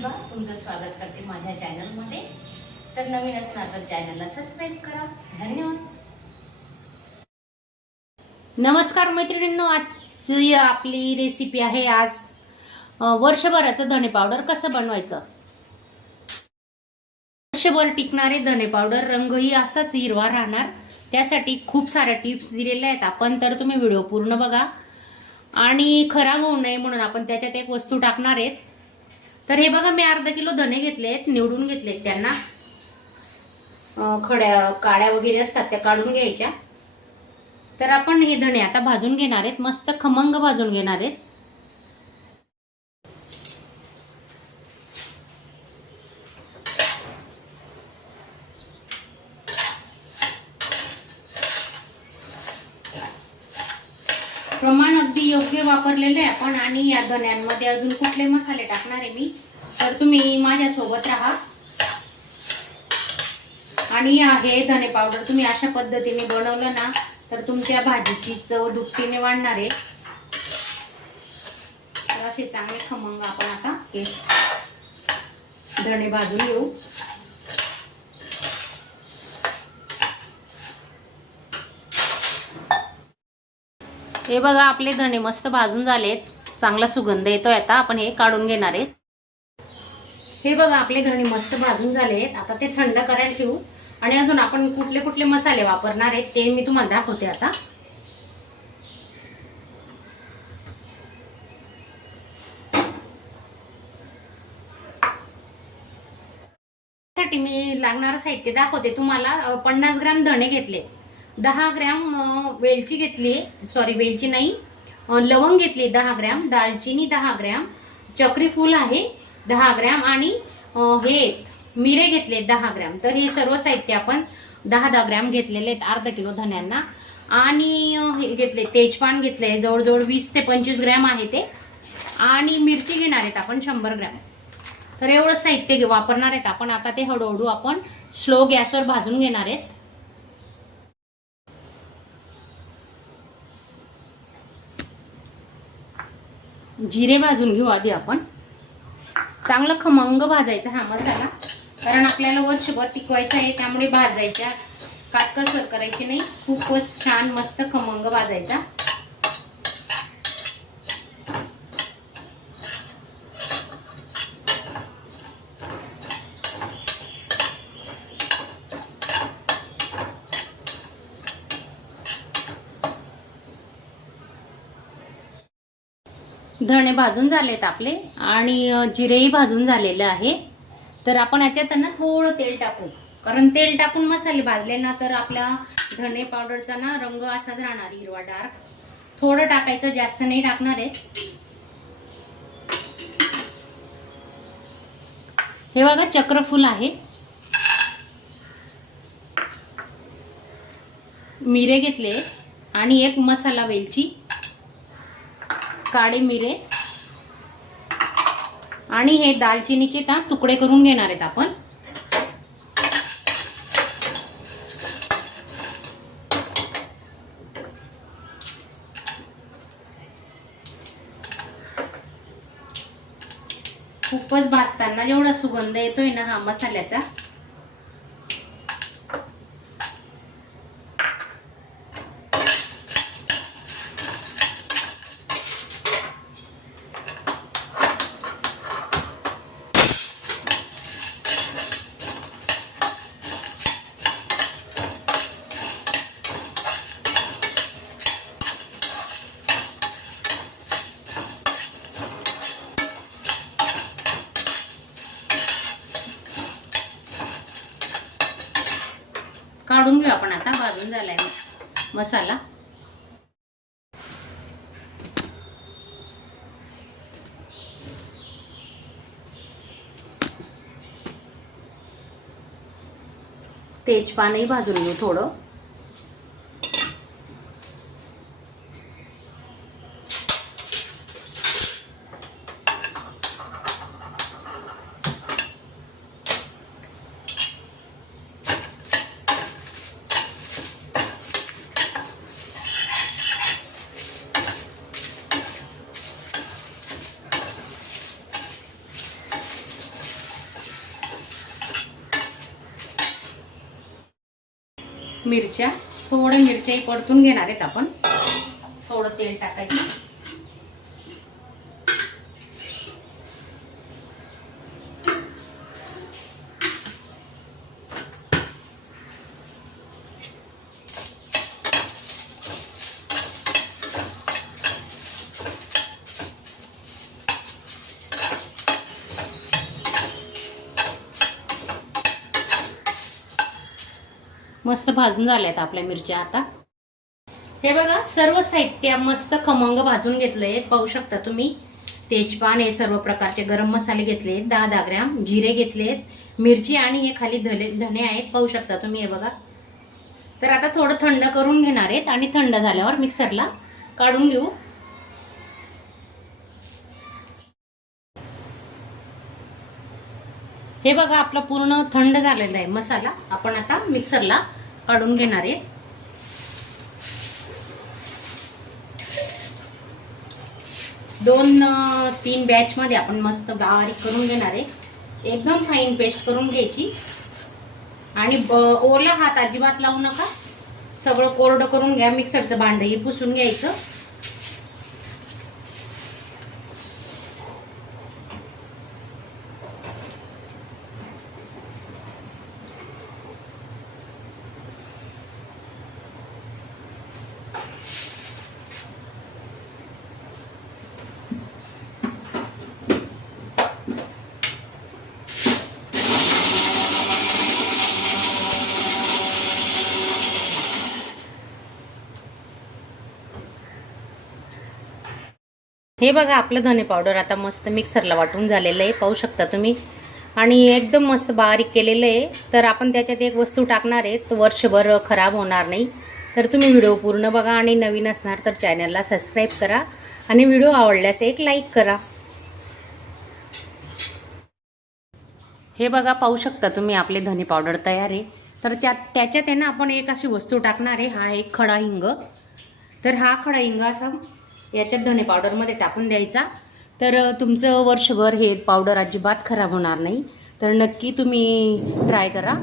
प्रतिभा तुमचं स्वागत करते माझ्या चॅनलमध्ये। तर नवीन असणार तर चॅनलला सबस्क्राइब करा। धन्यवाद। नमस्कार मैत्रिणींनो, आजची आपली रेसिपी आहे आज वर्षभराचं धने पावडर कसं बनवायचं। वर्षभर टिकणारे धने पावडर, रंगही असाच हिरवा राहणार, त्यासाठी खूप साऱ्या टिप्स दिलेल्या आहेत आपण। तर तुम्ही व्हिडिओ पूर्ण बघा आणि खराब होऊ नये म्हणून आपण त्याच्यात एक वस्तू टाकणार आहेत। तर हे बघा, मी अर्धा किलो धने घेतलेत, निवडून घेतलेत, त्यांना खड्या काड्या वगैरे असतात त्या काढून घ्यायच्या। तर आपण हे धने आता भाजून घेणार आहेत, मस्त खमंग भाजून घेणार आहेत। प्रमाण अगदी योग्य वापरलेले आहे आपण। आणि या धन्यांमध्ये अजून कुठले मसाले टाकणार आहे मी, तर तुम्ही माझ्या सोबत राहा। आणि हे धने पावडर तुम्ही अशा पद्धतीने बनवलं ना तर तुमच्या भाजीची चव दुपटीने वाढणार आहे। तर असे चांगले खमंग आपण आता हे धने भाजून घेऊ। हे बघा, आपले धने मस्त भाजून झालेत, चांगला सुगंध येतोय। आता आपण हे काढून घेणार आहेत। हे बघा, आपले धने मस्त भाजून झालेत, आता ते थंड करायला ठेवू। आणि अजून आपण कुठले कुठले मसाले वापरणार आहेत ते मी तुम्हाला दाखवते आता। साठी मी लागणारं साहित्य दाखवते तुम्हाला। 50 ग्रॅम धणे घेतले, 10 ग्रॅम वेलची घेतली, सॉरी वेलची नाही, लवंग घेतली 10 ग्रॅम, दालचिनी 10 ग्रॅम, चक्री फूल आहे 10 ग्रॅम आणि हे मिरे घेतले 10 ग्रॅम। तर हे सर्व साहित्य आपण 10-10 ग्रॅम घेतलेले आहेत अर्धा किलो धन्यांना। आणि हे घेतले तेजपान घेतले, जवळजवळ 20 ते 25 ग्रॅम आहे ते। आणि मिरची घेणार आहेत आपण 100 ग्रॅम। तर एवढं साहित्य वापरणार आहेत आपण। आता ते हळूहळू आपण स्लो गॅसवर भाजून घेणार आहेत। जिरे भाजून घेऊ आधी आपण। चांगला खमंग भाजायचा हा मसाला, कारण आपल्याला वर्षभर टिकवायचा आहे, त्यामुळे भाजायच्या काटकसर करायची नाही, खूपच छान मस्त खमंग भाजायचा। धणे भाजून झालेत आपले आणि जिरेही भाजून झालेले आहे। तर आपण याच्यात ना थोडं तेल टाकू, कारण तेल टाकून मसाले भाजले ना तर आपल्या धणे पावडरचा ना रंग असाच राहणार, हिरवा डार्क। थोडं टाकायचं, जास्त नाही टाकणार आहे। हे बघा, चक्रफूल आहे, मिरे घेतले आणि एक मसाला वेलची, काळे मिरे आणि हे दालचिनीचे तुकडे करून घेणार आहेत आपण। खूपच भाजताना जेवढा सुगंध येतोय ना हा मसाल्याचा, काढून घेऊ आपण आता। भाजून झालाय मसाला। तेजपानही भाजून घेऊ थोडं। मिरच्या, थोड्या मिरच्याही परतून घेणार आहेत आपण. थोडं तेल टाकायचं. मस्त भाजून झाल्यात आपल्या मिरच्या. आता हे बघा, सर्व साहित्य मस्त खमंग भाजून घेतलंय. पाहू शकता तुम्ही. तेजपान, हे सर्व प्रकारचे गरम मसाले घेतलेत. 10 ग्रॅम जिरे घेतलेत, मिरची आणि हे खाली धने आहेत. पाहू शकता तुम्ही. हे बघा. तर आता थोडं थंड करून घेणार आहेत आणि थंड झाल्यावर मिक्सरला काढून घेऊ. हे बघा, आपला पूर्ण थंड झालेला आहे मसाला. आपण आता मिक्सरला काढून घेणार आहे. दोन तीन बॅच मध्ये आपण मस्त बारीक करून घेणार आहे. एकदम फाईन पेस्ट करून घ्यायची. आणि ओला हात अजिबात लावू नका. सगळं कोरडं करून घ्या. मिक्सरचं भांडही पुसून घ्यायचं. हे बघा, आपलं धने पावडर आता मस्त मिक्सरला वाटून झालेलं आहे. पाहू शकता तुम्ही. आणि एकदम मस्त बारीक केलेलं आहे. तर आपण त्याच्यात एक वस्तू टाकणार आहे, तो वर्षभर खराब होणार नाही. तर तुम्ही व्हिडिओ पूर्ण बघा आणि नवीन असणार तर चॅनलला सबस्क्राईब करा आणि व्हिडिओ आवडल्यास एक लाईक करा. हे बघा, पाहू शकता तुम्ही. आपले धने पावडर तयार आहे. तर त्याच्यात आहे ना आपण एक अशी वस्तू टाकणार आहे. हा एक खडा हिंग. तर हा खडा हिंग असा याच्यात धने पावडरमध्ये टाकून द्यायचा. तर तुमचं वर्षभर हे पावडर अजिबात खराब होणार नाही. तर नक्की तुम्ही ट्राय करा.